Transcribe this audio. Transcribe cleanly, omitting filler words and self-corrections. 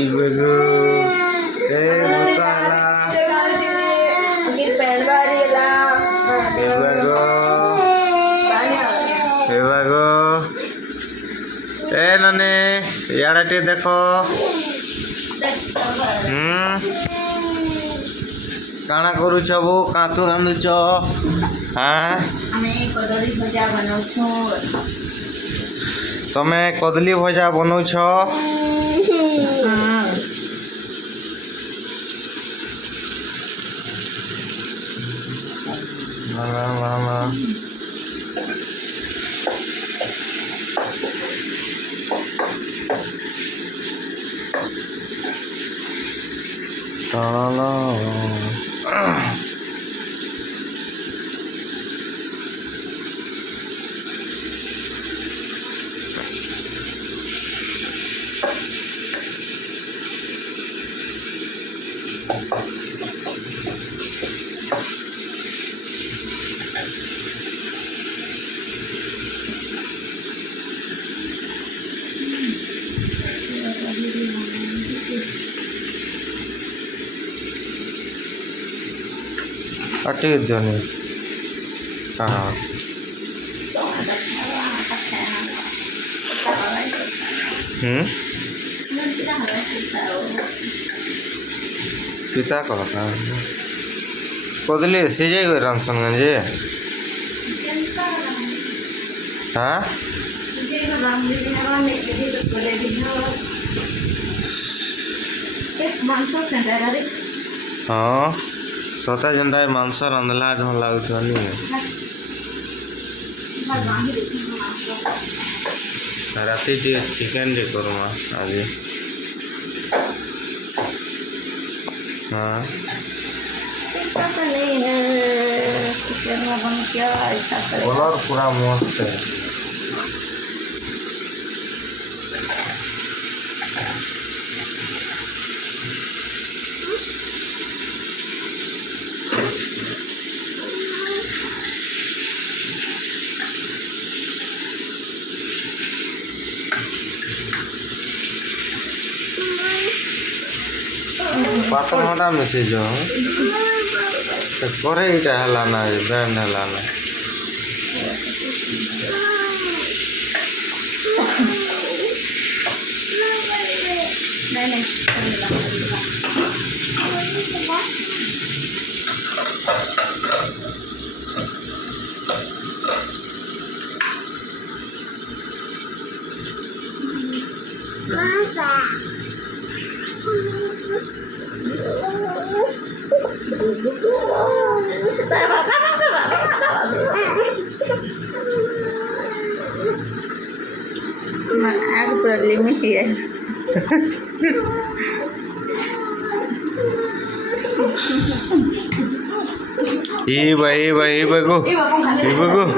ibu butala ibu nane यार टे देखो काना करू छबो कातु रांधुच हाँ तमे कदली भजा बनाउछ मामा Tala. Ati joni. Ah. Kita kalau kan. Kodli sejai gue ransang ganje. Hah? Oh. स्वतः जनता मांस रंधला ढोल लागुनी राति चिकेन टे करमा आज हाँ कलर पूरा मस्त है पातल हटा मैसेज करे इटा हलाना brand हलाना Aku berlimit ya. Ibu go.